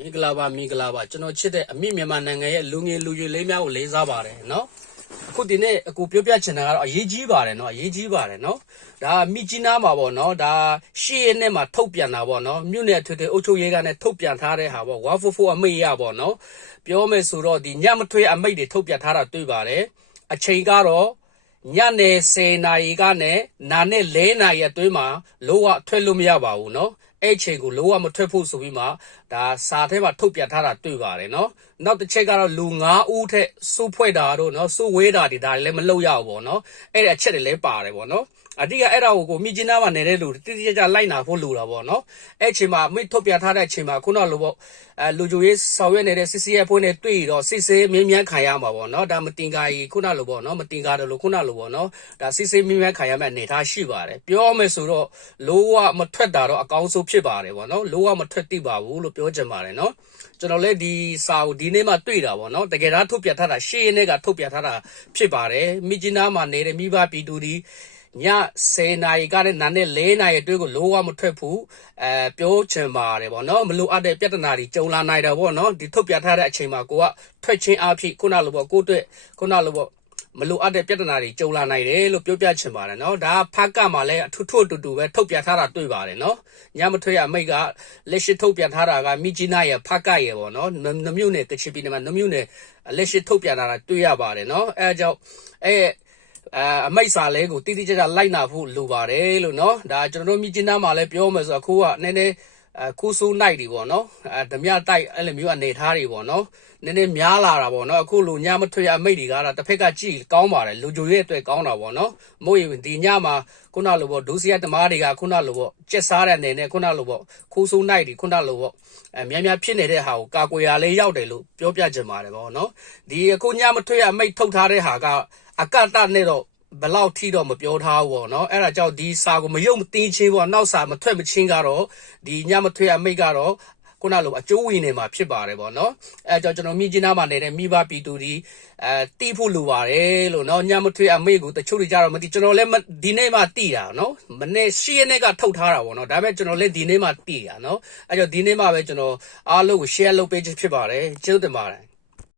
မင်္ဂလာပါမင်္ဂလာပါကျွန်တော်ချစ်တဲ့အမိမြန်မာနိုင်ငံရဲ့လူငယ်လူရွယ်လေးများကိုလေးစားပါတယ်နော်အခုဒီနေ့အခုပြောပြချင်တာကတော့အရေးကြီးပါတယ်နော်အရေးကြီးပါတယ်နော်ဒါမိကြီးနားမှာပေါ့နော်ဒါရှေ့ရက်နဲ့မှာထုတ်ပြန်တာပေါ့နော်မြို့နယ်ထွေထွေအုပ်ချုပ်ရေးကနဲ့ထုတ်ပြန်ထားတဲ့ဟာပေါ့144အမိရပေါ့နော်ပြောမယ်ဆိုတော့ဒီညမထွေအမိတွေထုတ်ပြန်ထားတာတွေ့ပါတယ်အချိန်ကတော့ညနေ10နာရီကနေနာနဲ့4နာရီအတွင်းမှာလောကထွက်လို့မရပါဘူးနော် အဲ့ချိန်ကိုလုံးဝမထွက်ဖို့ဆိုပြီးမှဒါစာထဲမှာထုတ်ပြန်ထားတာတွေ့ပါတယ်နော်နောက်တစ်ချက်ကတော့လူ9ဦးထက်စိုးဖွဲ့တာတို့နော်စိုးဝဲတာတွေဒါတွေလည်းမလုပ်ရဘူးပေါ့နော်အဲ့ဒီအချက်တွေလည်းပါတယ်ပေါ့နော်အတိကအဲ့ဒါကိုကိုမြင့်ချင်းသားမှာနေတဲ့လူတိတိကျကျလိုက်နာဖို့လိုတာပေါ့နော်အဲ့ချိန်မှာမိထုတ်ပြထားတဲ့အချိန်မှာခုနလိုပေါ့အဲလူကြိုရေးဆောင်ရွက်နေတဲ့စစ်စစ်ရဲ့ဖွဲ့နဲ့တွေ့တော့စစ်စစ်မြင်းမြန်းခံရမှာပေါ့နော်ဒါမတင်ကာကြီးခုနလိုပေါ့နော်မတင်ကာတယ်လို့ခုနလိုပေါ့နော်ဒါစစ်စစ်မြင်းမြန်းခံရမယ့်အနေအထားရှိပါတယ်ပြောမယ်ဆိုတော့လိုဝမထွက်တာတော့အကောင်းဆုံးဖြစ်ပါတယ်ပေါ့နော်လိုဝမထွက်တိပါဘူးလို့ပြောချင်ပါတယ်နော်ကျွန်တော်လည်းဒီစာကိုဒီနေ့မှတွေ့တာပေါ့နော်တကယ်တော့ထုတ်ပြထားတာရှေ့ရက်နေ့ကထုတ်ပြထားတာဖြစ်ပါတယ်မိဂျီနာမှာနေတဲ့မိဘပြည်သူဒီည10နာရီကလည်းနာနဲ့4နာရီအတွင်းကိုလုံးဝမထွက်ဘူးအဲပြောချင်ပါတယ်ဗောနော်မလိုအပ်တဲ့ပြဿနာတွေကြုံလာနိုင်တယ်ဗောနော်ဒီထုတ်ပြထားတဲ့အချိန်မှာကိုကထွက်ချင်းအဖြစ်ခုနလိုဗောကိုအတွက်ခုနလိုဗော မလိုအပ်တဲ့ပြဿနာတွေကြုံလာနိုင်တယ်လို့ပြောပြချင်ပါတယ်နော်ဒါဖက်ကမှလည်းအထွတ်ထွတ်တူတူပဲထုတ်ပြထားတာတွေ့ပါတယ်နော်ညမထွက်ရမိတ်ကလက်ရှိထုတ်ပြထားတာကမိကြီးနာရဲ့ဖက်ကရဲ့ပေါ့နော်နှမျိုးနဲ့ကချင်ပြည်နယ်မှာနှမျိုးနဲ့လက်ရှိထုတ်ပြထားတာတွေ့ရပါတယ်နော်အဲအကြောင်းအဲအမိတ်စာလဲကိုတိတိကျကျလိုက်နာဖို့လိုပါတယ်လို့နော်ဒါကျွန်တော်တို့မြင့်ချင်းသားမှာလည်းပြောမယ်ဆိုတော့အခုကနည်းနည်း အခုဆိုးနိုင်တွေပေါ့နော်အဲဓမြတိုက်အဲ့လိုမျိုးအနေထားတွေပေါ့နော်နည်းနည်းများလာတာပေါ့နော်အခုလူညမထွေအမိတ်တွေကတော့တစ်ဖက်ကကြည့်ကောင်းပါတယ်လူကြိုရဲ့အတွက်ကောင်းတာပေါ့နော်မို့ရင်ဒီညမှာခုနလိုပေါ့ဒုစရတမားတွေကခုနလိုပေါ့ကြက်စားတဲ့အနေနဲ့ခုနလိုပေါ့ခိုးဆိုးနိုင်တွေခုနလိုပေါ့အဲများများဖြစ်နေတဲ့ဟာကိုကာကွယ်ရလေးရောက်တယ်လို့ပြောပြချင်ပါတယ်ပေါ့နော်ဒီအခုညမထွေအမိတ်ထုတ်ထားတဲ့ဟာကအကတနဲ့တော့ ဘယ်လောက်ထိတော့မပြောထားဘူးပေါ့နော်အဲ့ဒါကြောင့်ဒီစာကိုမယုံမသိချင်းပေါ့နောက်စာမထွက်မချင်းကတော့ဒီညမထွေအမိတ်ကတော့ခုနလိုအကျိုးဝင်နေမှာဖြစ်ပါတယ်ပေါ့နော်အဲကြောင့်ကျွန်တော်မြင့်ကျင်းသားမှာနေတဲ့မိဘပြည်သူဒီအဲတီးဖို့လိုပါတယ်လို့နော်ညမထွေအမိတ်ကိုတချို့တွေကြတော့မသိကျွန်တော်လည်းဒီနေ့မှတီးတာနော်မနေ့ရှင်းရက်နေ့ကထုတ်ထားတာပေါ့နော်ဒါပေမဲ့ကျွန်တော်လည်းဒီနေ့မှတီးတာနော်အဲကြောင့်ဒီနေ့မှပဲကျွန်တော်အားလုံးကို share လုပ်ပေးချင်ဖြစ်ပါတယ်ကျေးဇူးတင်ပါတယ်